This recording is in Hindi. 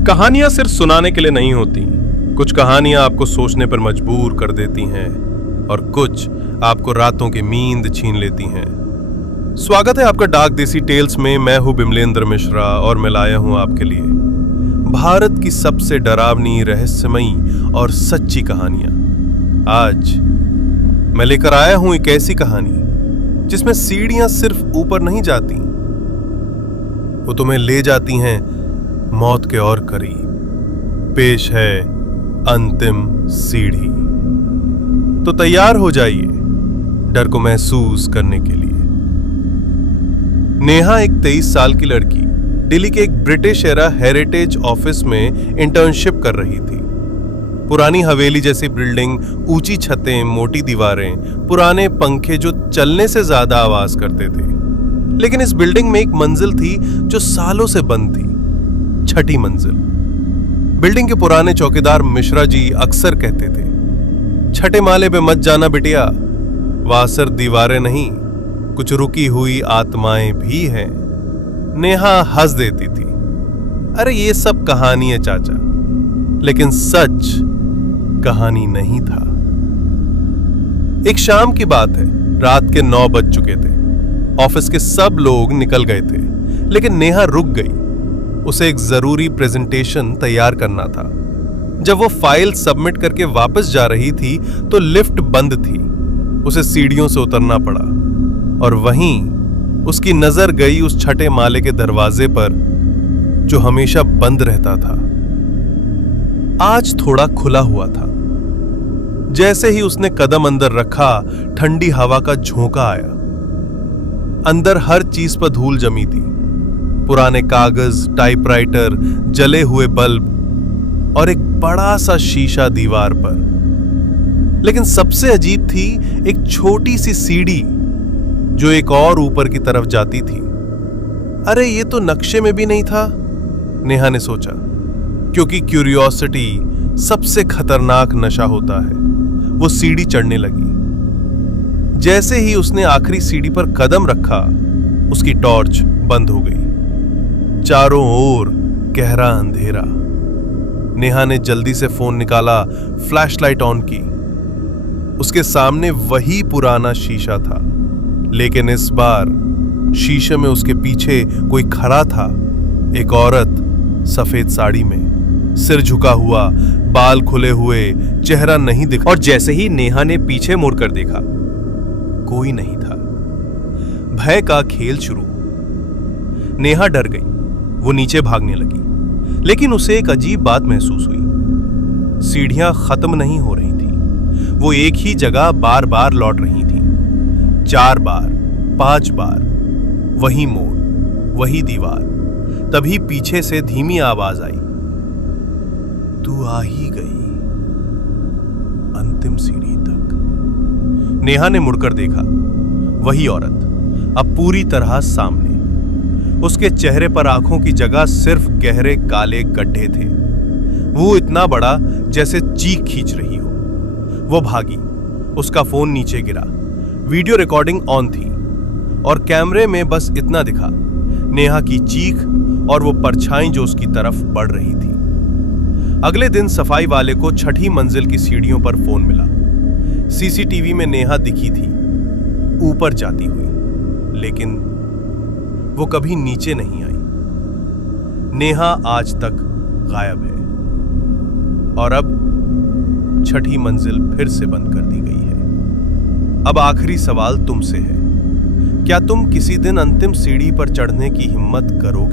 कहानियां सिर्फ सुनाने के लिए नहीं होती। कुछ कहानियां आपको सोचने पर मजबूर कर देती हैं और कुछ आपको रातों की नींद छीन लेती हैं। स्वागत है आपका डार्क देसी टेल्स में। मैं हूं बिमलेंद्र मिश्रा और मैं लाया हूं आपके लिए भारत की सबसे डरावनी, रहस्यमयी और सच्ची कहानियां। आज मैं लेकर आया हूं एक ऐसी कहानी जिसमें सीढ़ियां सिर्फ ऊपर नहीं जाती, वो तुम्हें ले जाती हैं मौत के और करीब। पेश है अंतिम सीढ़ी। तो तैयार हो जाइए डर को महसूस करने के लिए। नेहा एक 23 साल की लड़की दिल्ली के एक ब्रिटिश एरा हेरिटेज ऑफिस में इंटर्नशिप कर रही थी। पुरानी हवेली जैसी बिल्डिंग, ऊंची छतें, मोटी दीवारें, पुराने पंखे जो चलने से ज्यादा आवाज करते थे। लेकिन इस बिल्डिंग में एक मंजिल थी जो सालों से बंद थी, छठी मंजिल। बिल्डिंग के पुराने चौकीदार मिश्रा जी अक्सर कहते थे, छठे माले पे मत जाना बिटिया, वहां सिर्फ दीवारें नहीं, कुछ रुकी हुई आत्माएं भी हैं। नेहा हंस देती थी, अरे ये सब कहानी है चाचा। लेकिन सच कहानी नहीं था। एक शाम की बात है, रात के 9 बज चुके थे। ऑफिस के सब लोग निकल गए थे, लेकिन नेहा रुक गई। उसे एक जरूरी प्रेजेंटेशन तैयार करना था। जब वो फाइल सबमिट करके वापस जा रही थी तो लिफ्ट बंद थी। उसे सीढ़ियों से उतरना पड़ा और वहीं उसकी नजर गई उस छठे माले के दरवाजे पर जो हमेशा बंद रहता था। आज थोड़ा खुला हुआ था। जैसे ही उसने कदम अंदर रखा, ठंडी हवा का झोंका आया। अंदर हर चीज पर धूल जमी थी, पुराने कागज, टाइपराइटर, जले हुए बल्ब और एक बड़ा सा शीशा दीवार पर। लेकिन सबसे अजीब थी एक छोटी सी सीढ़ी जो एक और ऊपर की तरफ जाती थी। अरे ये तो नक्शे में भी नहीं था, नेहा ने सोचा, क्योंकि क्यूरियोसिटी सबसे खतरनाक नशा होता है। वो सीढ़ी चढ़ने लगी। जैसे ही उसने आखिरी सीढ़ी पर कदम रखा, उसकी टॉर्च बंद हो गई। चारों ओर गहरा अंधेरा। नेहा ने जल्दी से फोन निकाला, फ्लैशलाइट ऑन की। उसके सामने वही पुराना शीशा था, लेकिन इस बार शीशे में उसके पीछे कोई खड़ा था। एक औरत सफेद साड़ी में, सिर झुका हुआ, बाल खुले हुए, चेहरा नहीं दिखा। और जैसे ही नेहा ने पीछे मुड़कर देखा, कोई नहीं था। भय का खेल शुरू। नेहा डर गई। वो नीचे भागने लगी, लेकिन उसे एक अजीब बात महसूस हुई। सीढ़ियां खत्म नहीं हो रही थी, वो एक ही जगह बार बार लौट रही थी। 4 बार, 5 बार, वही मोड़, वही दीवार। तभी पीछे से धीमी आवाज आई, तू आ ही गई अंतिम सीढ़ी तक। नेहा ने मुड़कर देखा, वही औरत अब पूरी तरह सामने। उसके चेहरे पर आंखों की जगह सिर्फ गहरे काले गड्ढे थे। वो इतना बड़ा जैसे चीख खींच रही हो। वो भागी। उसका फोन नीचे गिरा। वीडियो रिकॉर्डिंग ऑन थी और कैमरे में बस इतना दिखा, नेहा की चीख और वो परछाई जो उसकी तरफ बढ़ रही थी। अगले दिन सफाई वाले को छठी मंजिल की सीढ़ियों पर फोन मिला। सीसीटीवी में नेहा दिखी थी, ऊपर जाती हुई, लेकिन वो कभी नीचे नहीं आई। नेहा आज तक गायब है और अब छठी मंजिल फिर से बंद कर दी गई है। अब आखिरी सवाल तुमसे है, क्या तुम किसी दिन अंतिम सीढ़ी पर चढ़ने की हिम्मत करोगे?